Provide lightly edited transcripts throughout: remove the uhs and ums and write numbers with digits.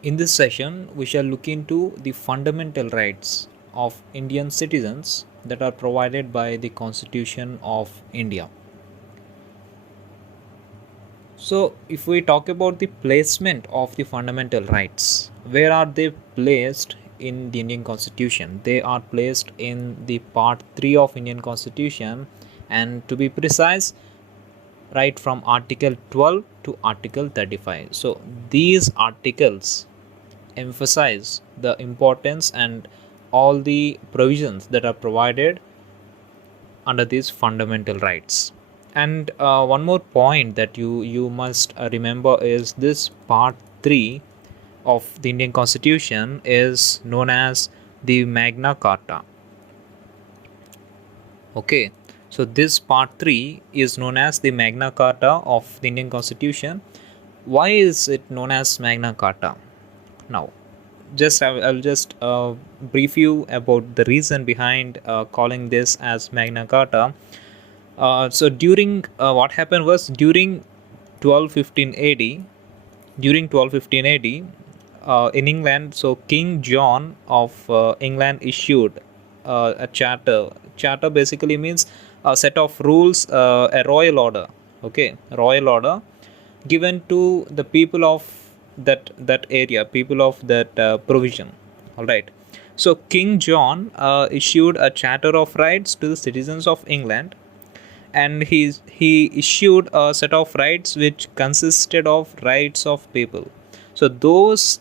In this session, we shall look into the fundamental rights of Indian citizens that are provided by the Constitution of India. So, if we talk about the placement of the fundamental rights, where are they placed in the Indian Constitution? They are placed in the Part 3 of Indian Constitution, and to be precise, right from Article 12 to Article 35. So, these articles emphasize the importance and all the provisions that are provided under these fundamental rights. And one more point that you must remember is this Part 3 of the Indian Constitution is known as the Magna Carta. Okay, so this Part 3 is known as the Magna Carta of the Indian Constitution. Why is it known as Magna Carta? Now, I'll just brief you about the reason behind calling this as Magna Carta. So during what happened was during 1215 AD, in England, so King John of England issued a charter. Charter basically means a set of rules, a royal order. Okay, royal order given to the people of that area, people of that provision. All right. So King John issued a charter of rights to the citizens of England, and he issued a set of rights which consisted of rights of people. So those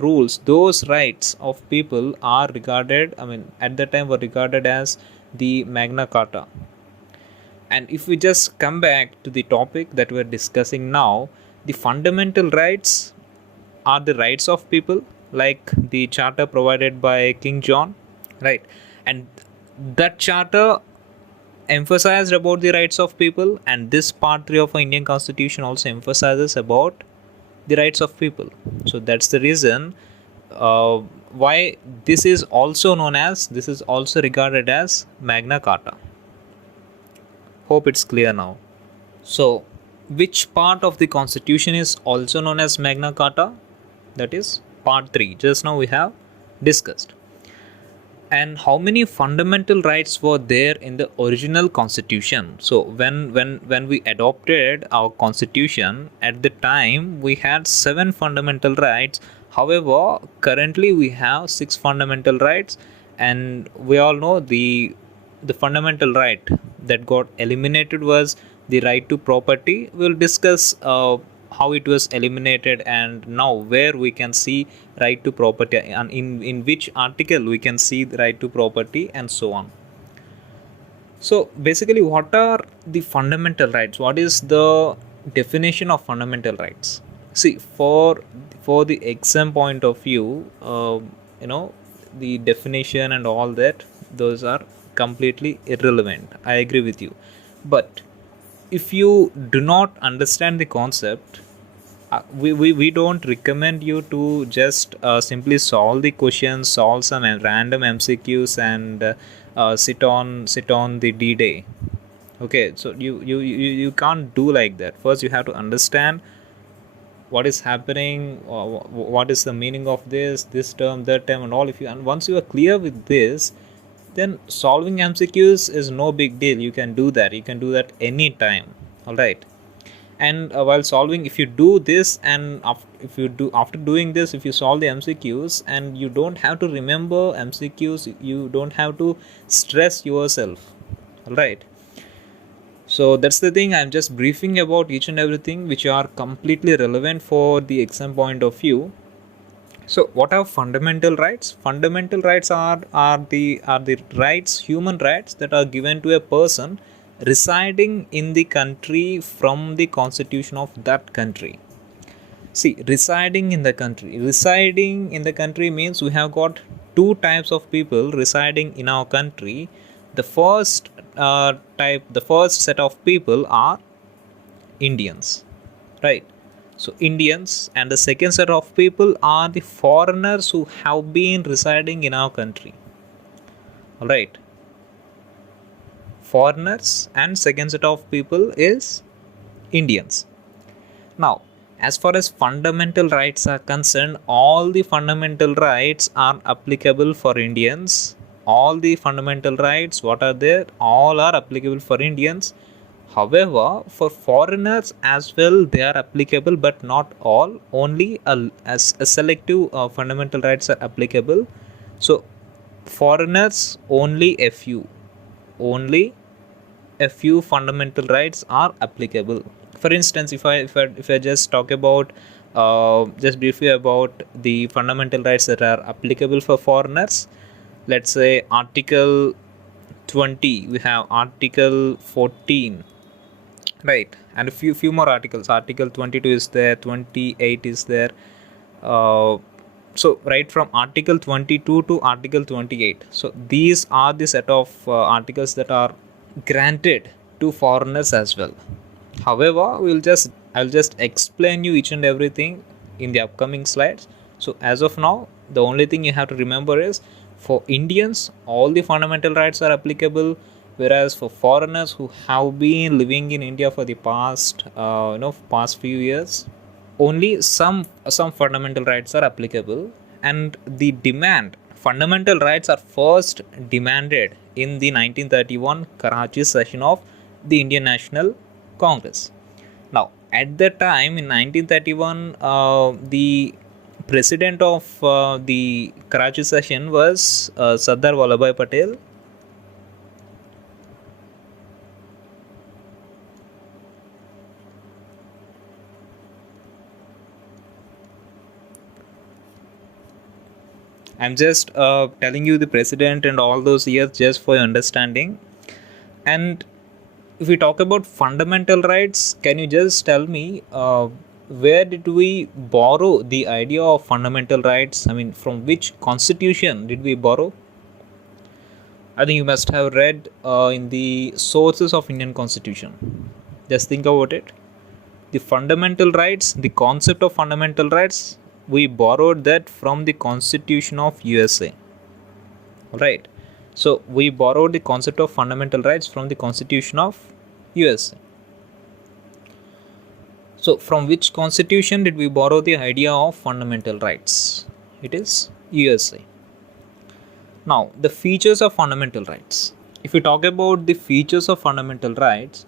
rules, those rights of people are regarded, I mean, at that time were regarded as the Magna Carta. And if we just come back to the topic that we're discussing now, the fundamental rights are the rights of people, like the charter provided by King John, right? And that charter emphasized about the rights of people, and this Part 3 of our Indian Constitution also emphasizes about the rights of people. So that's the reason why this is also regarded as Magna Carta. Hope it's clear now. So, which part of the Constitution is also known as Magna Carta? That is Part 3. Just now we have discussed. And how many fundamental rights were there in the original Constitution? So, when we adopted our Constitution, at the time we had 7 fundamental rights. However, currently we have 6 fundamental rights, and we all know the fundamental right that got eliminated was the right to property. We'll discuss how it was eliminated, and now where we can see right to property, and in which article we can see the right to property, and so on. So basically, what are the fundamental rights? What is the definition of fundamental rights? See, for the exam point of view, the definition and all that, those are completely irrelevant. I agree with you. But if you do not understand the concept, we don't recommend you to just simply solve the questions, solve some random MCQs, and sit on the D-Day. Okay, so you can't do like that. First, you have to understand what is happening, what is the meaning of this term, that term, and all. And once you are clear with this, then solving MCQs is no big deal. You can do that anytime. All right. And while solving, if you do this, and after doing this, if you solve the MCQs, and you don't have to remember MCQs, you don't have to stress yourself. All right. So that's the thing. I'm just briefing about each and everything which are completely relevant for the exam point of view. So what are fundamental rights? Fundamental rights are the rights, human rights, that are given to a person residing in the country from the constitution of that country. See, residing in the country means we have got 2 types of people residing in our country. The first set of people are Indians, right? So Indians, and the second set of people are the foreigners who have been residing in our country. All right. Foreigners, and second set of people is Indians. Now, As far as fundamental rights are concerned, all the fundamental rights are applicable for Indians. All the fundamental rights, what are there, all are applicable for Indians. However, for foreigners as well, they are applicable, but not all. Only a selective fundamental rights are applicable. So, foreigners, only a few. Only a few fundamental rights are applicable. For instance, if I just talk about just briefly about the fundamental rights that are applicable for foreigners, let's say Article 20, we have Article 14, right, and a few more articles. Article 22 is there, 28 is there. So right from Article 22 to Article 28, so these are the set of articles that are granted to foreigners as well. However, I'll just explain you each and everything in the upcoming slides. So as of now, the only thing you have to remember is, for Indians, all the fundamental rights are applicable, whereas for foreigners who have been living in India for the past past few years, only some fundamental rights are applicable. And the demand fundamental rights are first demanded in the 1931 Karachi session of the Indian National Congress. Now, at that time in 1931, the president of the Karachi session was Sardar Vallabhbhai Patel. I'm just telling you the president and all those years just for your understanding. And if we talk about fundamental rights, can you just tell me where did we borrow the idea of fundamental rights? I mean, from which constitution did we borrow? I think you must have read in the sources of Indian Constitution. Just think about it. The fundamental rights, the concept of fundamental rights, we borrowed that from the Constitution of USA. Right. So we borrowed the concept of fundamental rights from the Constitution of USA. So from which constitution did we borrow the idea of fundamental rights? It is USA. Now, the features of fundamental rights. If we talk about the features of fundamental rights,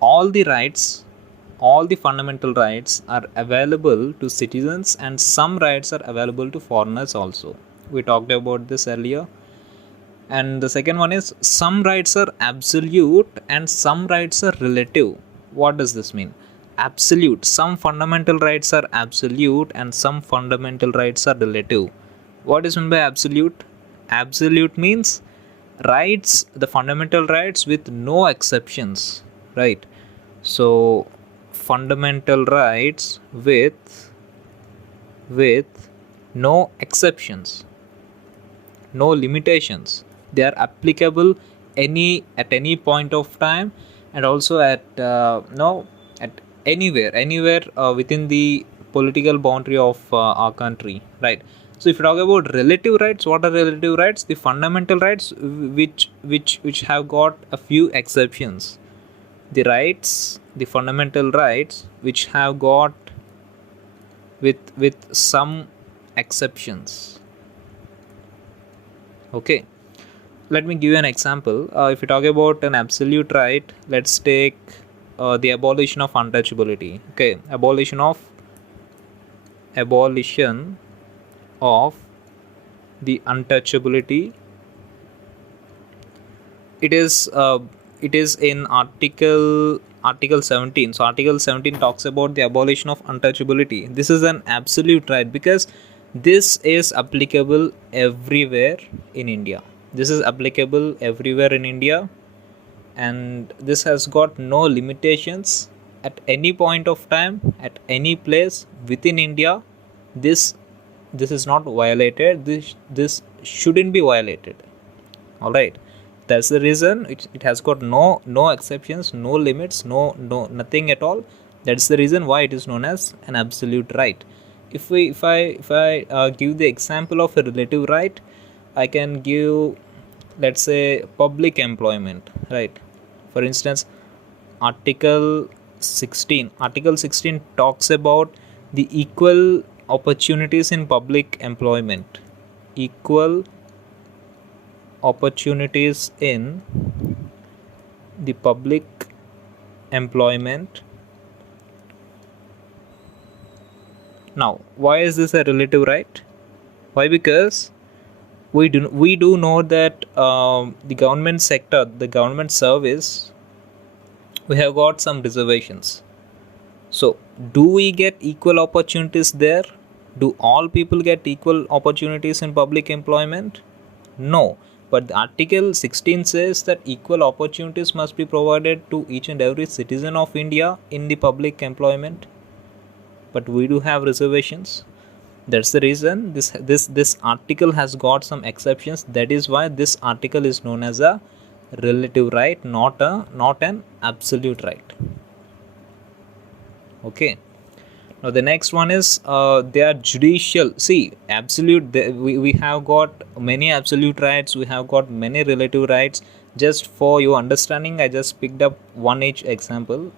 all the fundamental rights are available to citizens, and some rights are available to foreigners also. We talked about this earlier. And the second one is, some rights are absolute and some rights are relative. What does this mean? Absolute. Some fundamental rights are absolute and some fundamental rights are relative. What is meant by absolute? Absolute means rights, the fundamental rights with no exceptions, right? So fundamental rights with no exceptions, no limitations. They are applicable at any point of time, and also at anywhere within the political boundary of our country, right? So if you talk about relative rights, what are relative rights? The fundamental rights which have got a few exceptions. The fundamental rights which have got with some exceptions. Okay, let me give you an example. If you talk about an absolute right, let's take the abolition of untouchability. Okay, abolition of the untouchability. It is in Article 17. So Article 17 talks about the abolition of untouchability. This is an absolute right because this is applicable everywhere in India. This is applicable everywhere in India, and this has got no limitations at any point of time, at any place within India. This is not violated. This shouldn't be violated. All right. That's the reason it has got no exceptions, no limits, no nothing at all. That's the reason why it is known as an absolute right. If I give the example of a relative right, I can give, let's say, public employment, right? For instance, Article 16. Article 16 talks about the equal opportunities in public employment. Equal opportunities in the public employment. Now, why is this a relative right? Why? Because we do know that the government sector, the government service, we have got some reservations. So, do we get equal opportunities there? Do all people get equal opportunities in public employment? No. But the Article 16 says that equal opportunities must be provided to each and every citizen of India in the public employment. But we do have reservations. That's the reason this article has got some exceptions. That is why this article is known as a relative right, not an absolute right. Okay. Now the next one is they are judicial. See, absolute, we have got many absolute rights, we have got many relative rights. Just for your understanding, I just picked up one each example.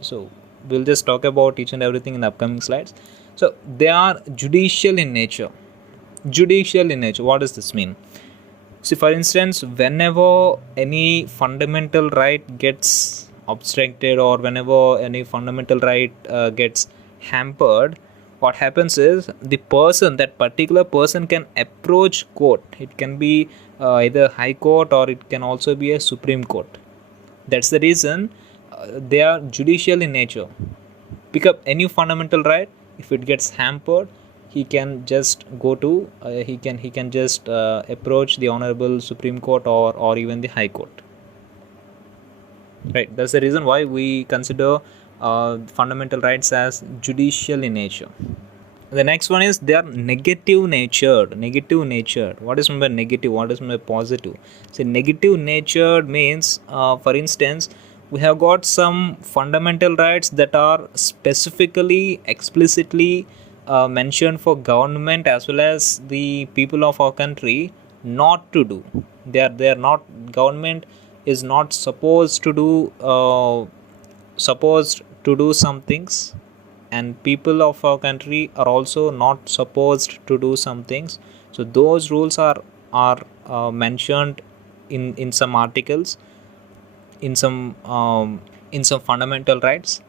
So we'll just talk about each and everything in the upcoming slides. So they are judicial in nature. Judicial in nature, what does this mean? See, for instance, whenever any fundamental right gets obstructed, or whenever any fundamental right gets hampered, what happens is the person, that particular person, can approach court. It can be either high court, or it can also be a Supreme Court. That's the reason they are judicial in nature. Pick up any fundamental right, if it gets hampered, he can just go to he can just approach the Honorable Supreme Court, or even the High Court. Right. That's the reason why we consider fundamental rights as judicial in nature. The next one is they are negative natured. Negative natured. What is meant by negative? What is meant by positive? So negative natured means, for instance, we have got some fundamental rights that are specifically, explicitly mentioned for government as well as the people of our country not to do. They are not, government is not supposed to do some things, and people of our country are also not supposed to do some things. So those rules are mentioned in some articles, in some fundamental rights.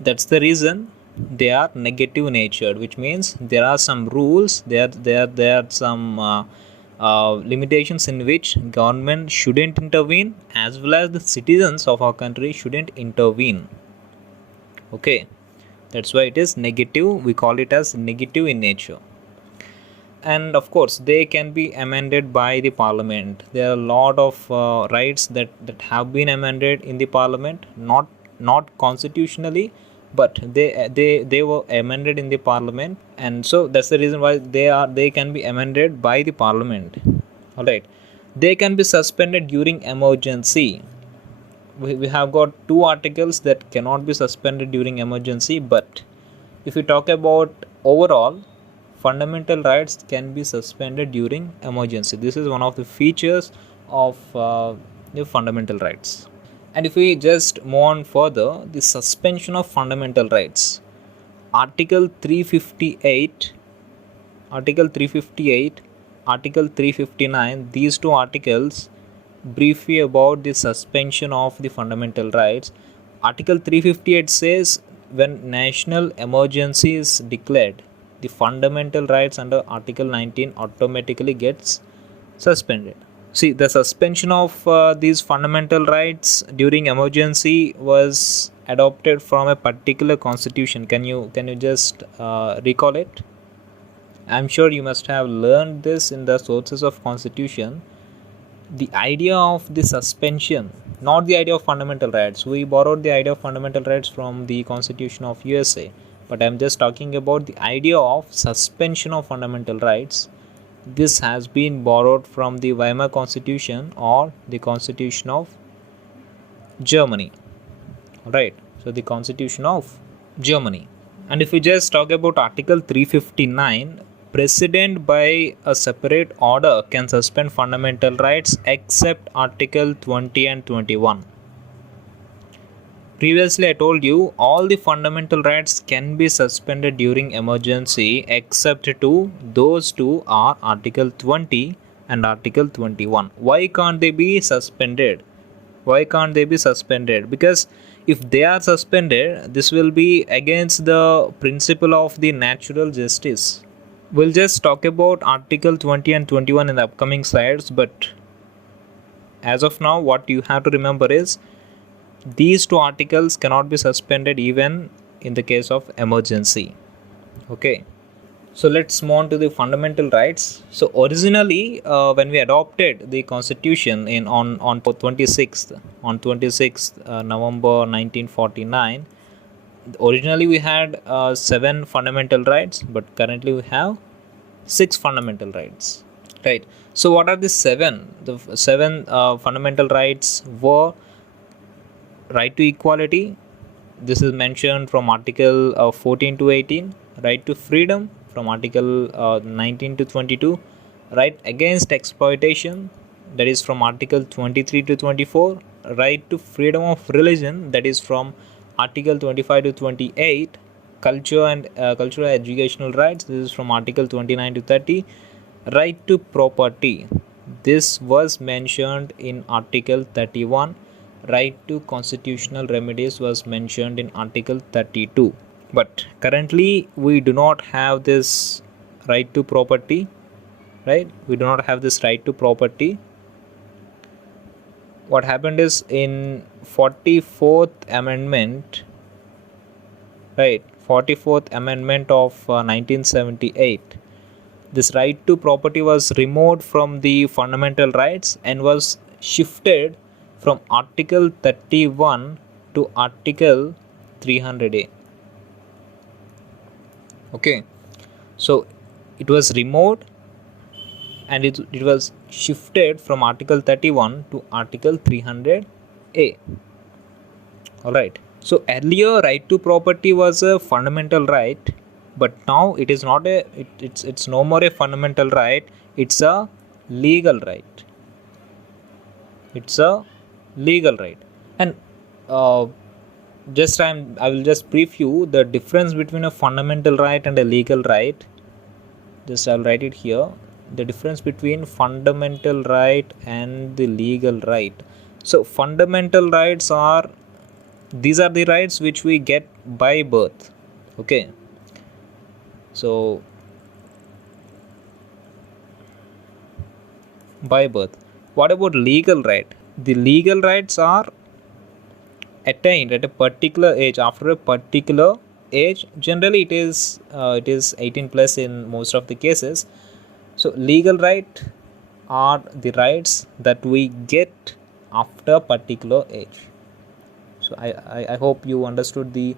That's the reason they are negative natured, which means there are some rules, there are some limitations in which government shouldn't intervene, as well as the citizens of our country shouldn't intervene. Okay, that's why it is negative. We call it as negative in nature. And of course they can be amended by the parliament. There are a lot of rights that have been amended in the parliament, not constitutionally, but they were amended in the parliament, and so that's the reason why they can be amended by the parliament. All right. They can be suspended during emergency. We have got two articles that cannot be suspended during emergency, but if we talk about overall, fundamental rights can be suspended during emergency. This is one of the features of the fundamental rights. And if we just move on further, the suspension of fundamental rights. Article 358, Article 358, Article 359, these two articles brief you about the suspension of the fundamental rights. Article 358 says when national emergency is declared, the fundamental rights under Article 19 automatically gets suspended. See, the suspension of these fundamental rights during emergency was adopted from a particular constitution. Can you just recall it? I'm sure you must have learned this in the sources of constitution. The idea of the suspension, not the idea of fundamental rights. We borrowed the idea of fundamental rights from the Constitution of USA, but I'm just talking about the idea of suspension of fundamental rights. This has been borrowed from the Weimar Constitution or the Constitution of Germany. Right. So the Constitution of Germany. And if we just talk about Article 359, President by a separate order can suspend fundamental rights except Article 20 and 21. Previously, I told you all the fundamental rights can be suspended during emergency except those two are Article 20 and Article 21. Why can't they be suspended? Why can't they be suspended? Because if they are suspended, this will be against the principle of the natural justice. We'll just talk about Article 20 and 21 in the upcoming slides, but as of now, what you have to remember is these two articles cannot be suspended even in the case of emergency. Okay. So let's move on to the fundamental rights. So originally, when we adopted the constitution on 26th November 1949, originally we had 7 fundamental rights, but currently we have 6 fundamental rights. Right. So what are the 7? The 7 fundamental rights were: right to equality. This is mentioned from Article 14 to 18. Right to freedom from Article 19 to 22. Right against exploitation, that is from Article 23 to 24. Right to freedom of religion, that is from Article 25 to 28. Culture and cultural educational rights, this is from Article 29 to 30. Right to property, this was mentioned in Article 31. Right to constitutional remedies was mentioned in Article 32. But currently we do not have this right to property, right? We do not have this right to property. What happened is in 44th amendment, right? 44th amendment of 1978, this right to property was removed from the fundamental rights and was shifted from Article 31 to Article 300A. Okay, so it was removed and it was shifted from Article 31 to Article 300A. Alright, so earlier right to property was a fundamental right, but now it is not it's no more a fundamental right, it's a legal right. It's a legal right. And I will just brief you the difference between a fundamental right and a legal right. Just I'll write it here. The difference between fundamental right and the legal right. So fundamental rights are, these are the rights which we get by birth. Okay, so by birth. What about legal right? The legal rights are attained at a particular age. After a particular age, generally it is 18 plus in most of the cases. So legal right are the rights that we get after a particular age. So I hope you understood the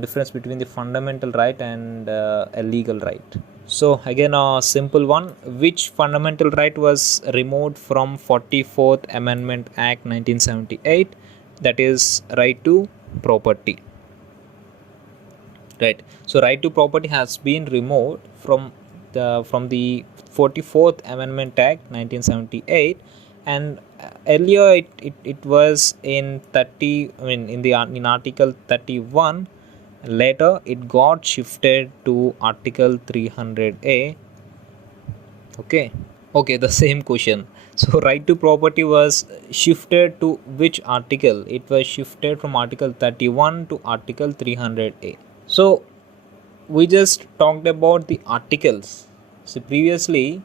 difference between the fundamental right and a legal right. So again, a simple one: which fundamental right was removed from 44th Amendment Act 1978? That is right to property. Right. So right to property has been removed from the 44th Amendment Act 1978, and earlier it was in in Article 31. Later it got shifted to Article 300A. Okay, the same question. So right to property was shifted to which article? It was shifted from Article 31 to Article 300A. So we just talked about the articles. So previously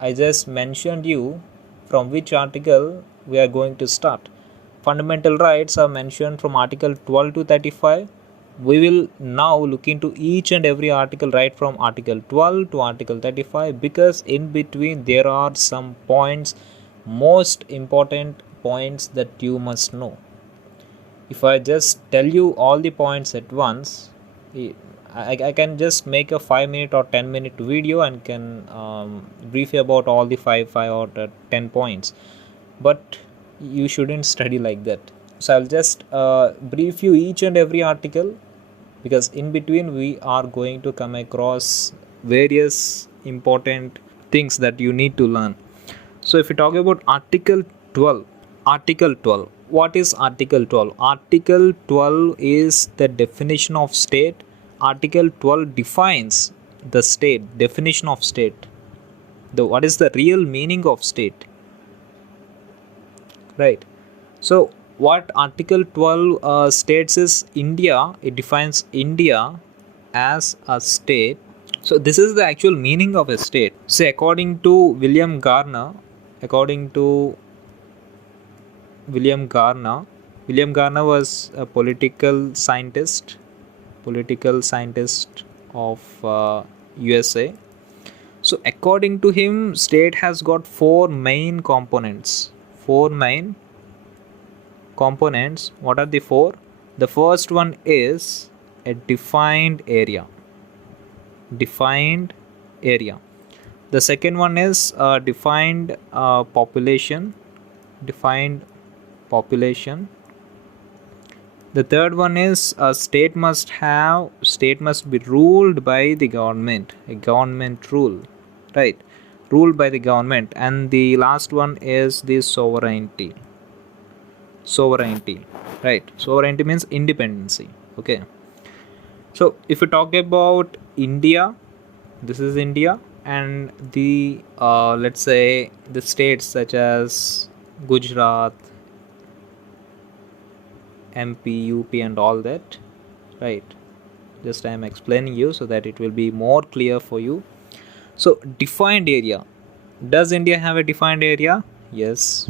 I just mentioned you from which article we are going to start. Fundamental rights are mentioned from Article 12 to 35. We will now look into each and every article right from Article 12 to Article 35, because in between there are some points, most important points that you must know. If I just tell you all the points at once, I can just make a 5-minute or 10-minute video and can brief you about all the 5 or 10 points, but you shouldn't study like that. So I'll just brief you each and every article, because in between we are going to come across various important things that you need to learn. So if you talk about Article 12, Article 12. What is Article 12? Article 12 is the definition of state. Article 12 defines the state, definition of state. What is the real meaning of state? Right. So what Article 12 states is India, it defines India as a state. So this is the actual meaning of a state. So according to William Garner, William Garner was a political scientist of USA. So according to him, state has got four main components. What are the four? The first one is a defined area. The second one is defined population. The third one is state must be ruled by the government, a government rule, right? Ruled by the government. And the last one is the sovereignty, right? Sovereignty means independency. Okay. So if you talk about India, this is India, and the let's say the states such as Gujarat, MP, UP and all that, right? Just I am explaining you so that it will be more clear for you. So defined area. Does India have a defined area? Yes.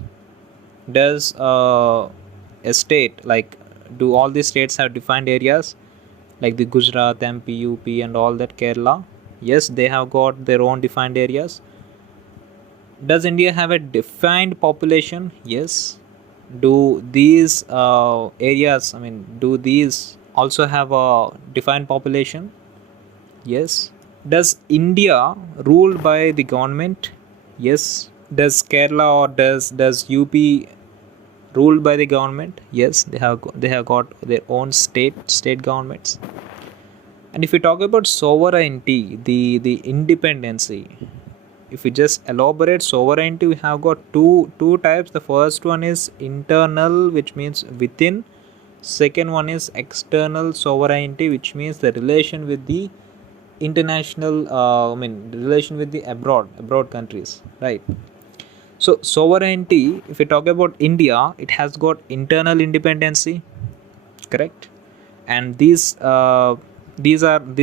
Does a state, like, do all the states have defined areas like the Gujarat, MP, UP and all that, Kerala? Yes, they have got their own defined areas. Does India have a defined population? Yes. Do these areas, do these also have a defined population? Yes. Does India ruled by the government? Yes. Does Kerala or does UP ruled by the government? Yes, they have got their own state governments. And if we talk about sovereignty, the independency, if we just elaborate sovereignty, we have got two types. The first one is internal, which means within. Second one is external sovereignty, which means the relation with the international, relation with the abroad countries, right? So sovereignty, if we talk about India, it has got internal independency, correct? And these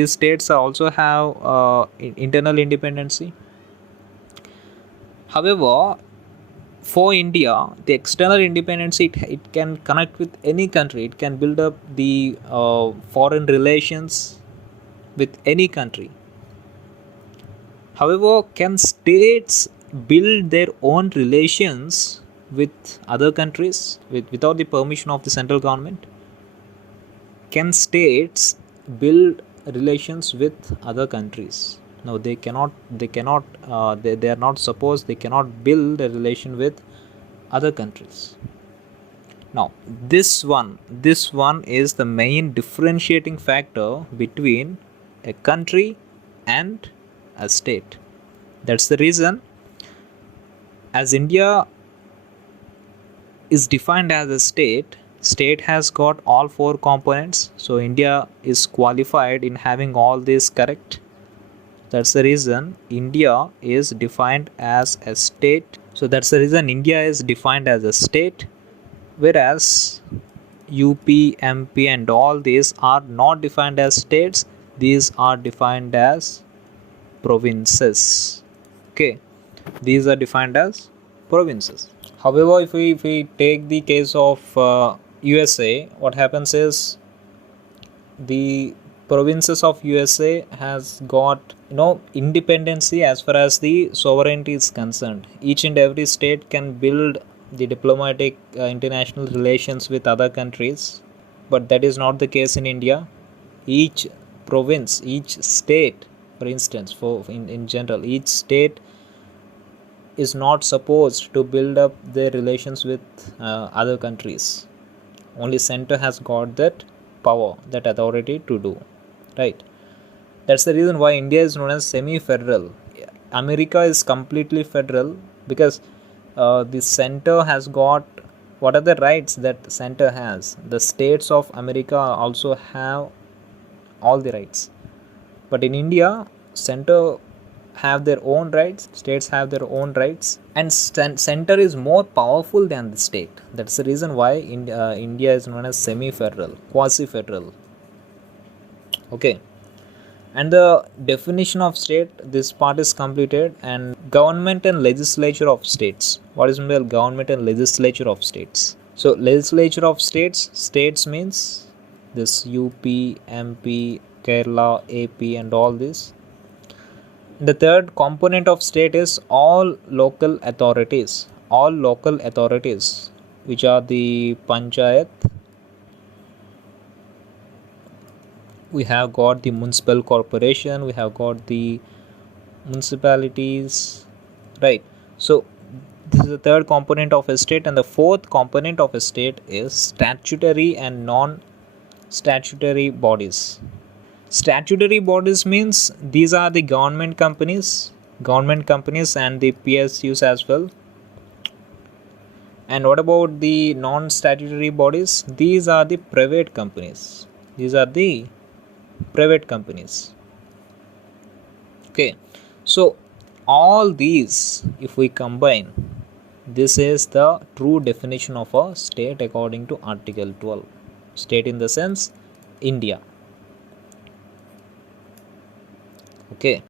states also have internal independency. However, for India, the external independence, it can connect with any country. It can build up the foreign relations with any country. However, can states build their own relations with other countries without the permission of the central government? Can states build relations with other countries? No, they cannot. They are not supposed. They cannot build a relation with other countries. Now, this one is the main differentiating factor between a country and a state. That's the reason, as India is defined as a state has got all four components. So India is qualified in having all these correct. That's the reason India is defined as a state. So that's the reason India is defined as a state, whereas UP, MP and all these are not defined as states. These are defined as provinces. Okay, these are defined as provinces. However, if we take the case of USA, what happens is the provinces of USA has got independency as far as the sovereignty is concerned. Each and every state can build the diplomatic international relations with other countries, but that is not the case in India. Each province, each state, for instance, in general, each state is not supposed to build up their relations with other countries. Only center has got that power, that authority to do, right? That's the reason why India is known as semi-federal. America is completely federal because the center has got What are the rights that center has? The states of America also have all the rights, but in India, center have their own rights, states have their own rights, and center is more powerful than the state. That's the reason why India is known as semi-federal, quasi-federal. Okay, and the definition of state, this part is completed. And government and legislature of states. What is meant by government and legislature of states? So legislature of states means this UP, MP, Kerala, AP, and all this. The third component of state is all local authorities. All local authorities, which are the panchayat. We have got the municipal corporation. We have got the municipalities, right? So this is the third component of a state. And the fourth component of a state is statutory and non-statutory bodies. Statutory bodies means these are the government companies and the PSUs as well. And what about the non-statutory bodies? These are the private companies. Okay, so all these, if we combine, this is the true definition of a state according to Article 12. State in the sense India. Okay.